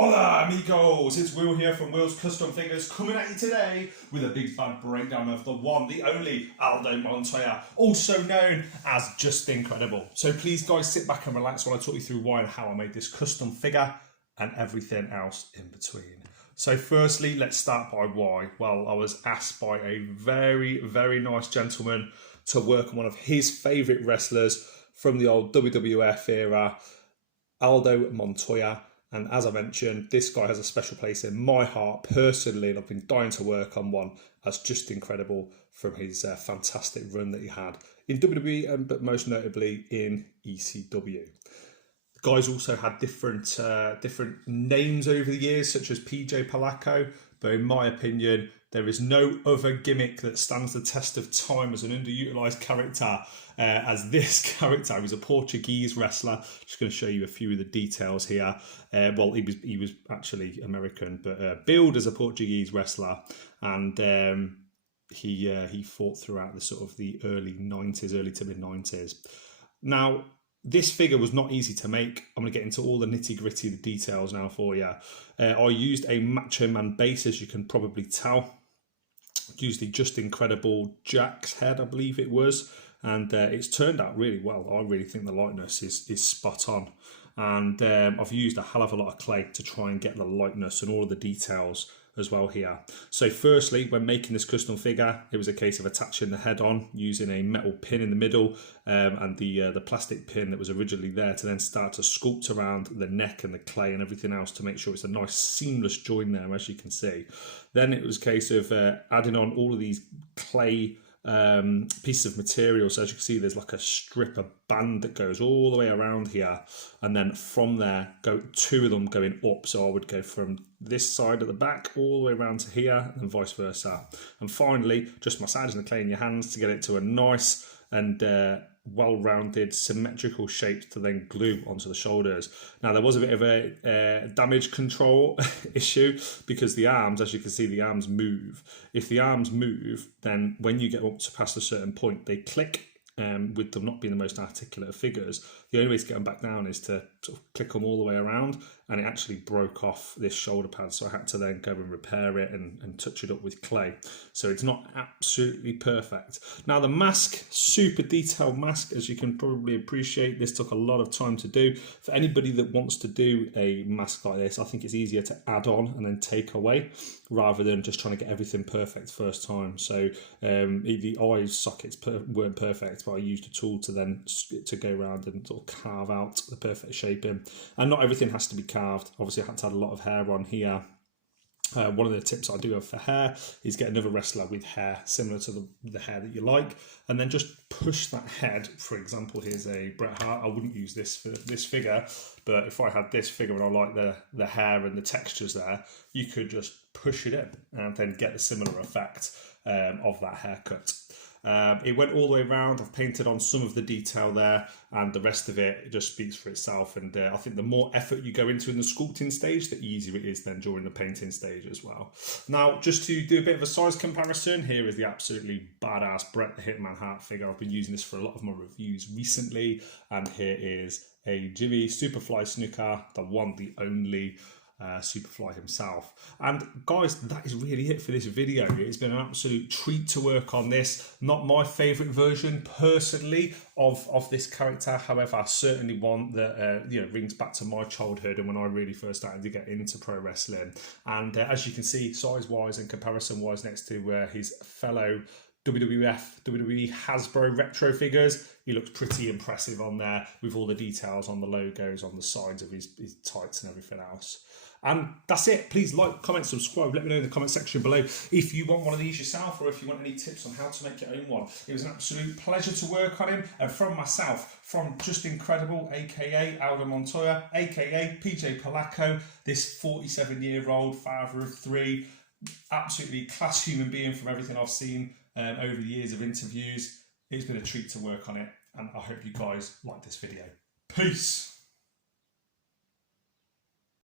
Hola amigos, it's Will here from Will's Custom Figures coming at you today with a big bad breakdown of the one, the only Aldo Montoya, also known as Just Incredible. So please guys sit back and relax while I talk you through why and how I made this custom figure and everything else in between. So firstly, let's start by why. Well, I was asked by a very nice gentleman to work on one of his favourite wrestlers from the old WWF era, Aldo Montoya. And as I mentioned, this guy has a special place in my heart personally, and I've been dying to work on one as Just Incredible from his fantastic run that he had in WWE, but most notably in ECW. The guys also had different names over the years, such as PJ Palaco, but in my opinion, there is no other gimmick that stands the test of time as an underutilized character as this character. He's a Portuguese wrestler. Just going to show you a few of the details here. Well, he was actually American, but billed as a Portuguese wrestler, and he fought throughout the sort of the early to mid 90s. Now, this figure was not easy to make. I'm going to get into all the nitty-gritty, the details now for you. I used a Macho Man base, as you can probably tell. Used the Just Incredible Jack's head, I believe it was, and it's turned out really well. I really think the likeness is spot on, and I've used a hell of a lot of clay to try and get the likeness and all of the details as well here. So firstly, when making this custom figure, it was a case of attaching the head on using a metal pin in the middle and the plastic pin that was originally there to then start to sculpt around the neck and the clay and everything else to make sure it's a nice seamless join there, as you can see. Then it was a case of adding on all of these clay pieces of material. So as you can see, there's like a strip, a band that goes all the way around here, and then from there two of them going up. So I would go from this side at the back all the way around to here, and vice versa. And finally, just massaging the clay in your hands to get it to a nice and well-rounded symmetrical shape to then glue onto the shoulders. Now, there was a bit of a damage control issue because the arms, as you can see, the arms move. If the arms move, then when you get up to past a certain point, they click. With them not being the most articulate of figures, the only way to get them back down is to sort of click them all the way around, and it actually broke off this shoulder pad, so I had to then go and repair it and touch it up with clay. So it's not absolutely perfect. Now the mask, super detailed mask, as you can probably appreciate. This took a lot of time to do. For anybody that wants to do a mask like this, I think it's easier to add on and then take away rather than just trying to get everything perfect first time. So the eye sockets weren't perfect, but I used a tool to then go around and sort of carve out the perfect shaping. And not everything has to be carved. Obviously, I had to add a lot of hair on here. One of the tips I do have for hair is get another wrestler with hair similar to the hair that you like, and then just push that head. For example, here's a Bret Hart. I wouldn't use this for this figure, but if I had this figure and I like the hair and the textures there, you could just push it in and then get the similar effect of that haircut. It went all the way around. I've painted on some of the detail there, and the rest of it just speaks for itself. And I think the more effort you go into in the sculpting stage, the easier it is then during the painting stage as well. Now, just to do a bit of a size comparison, here is the absolutely badass Bret the Hitman Hart figure. I've been using this for a lot of my reviews recently, and here is a Jimmy Superfly Snuka, the one, the only Superfly himself. And guys, that is really it for this video. It's been an absolute treat to work on this. Not my favourite version personally of this character, however, certainly one that rings back to my childhood and when I really first started to get into pro wrestling. And as you can see, size wise and comparison wise, next to his fellow WWE Hasbro retro figures, he looks pretty impressive on there with all the details on the logos on the sides of his tights and everything else. And that's it. Please like, comment, subscribe. Let me know in the comment section below if you want one of these yourself or if you want any tips on how to make your own one. It was an absolute pleasure to work on him. And from myself, from Just Incredible, aka Aldo Montoya, aka PJ Palaco, this 47-year-old father of three, absolutely class human being from everything I've seen over the years of interviews. It's been a treat to work on it, and I hope you guys like this video. Peace.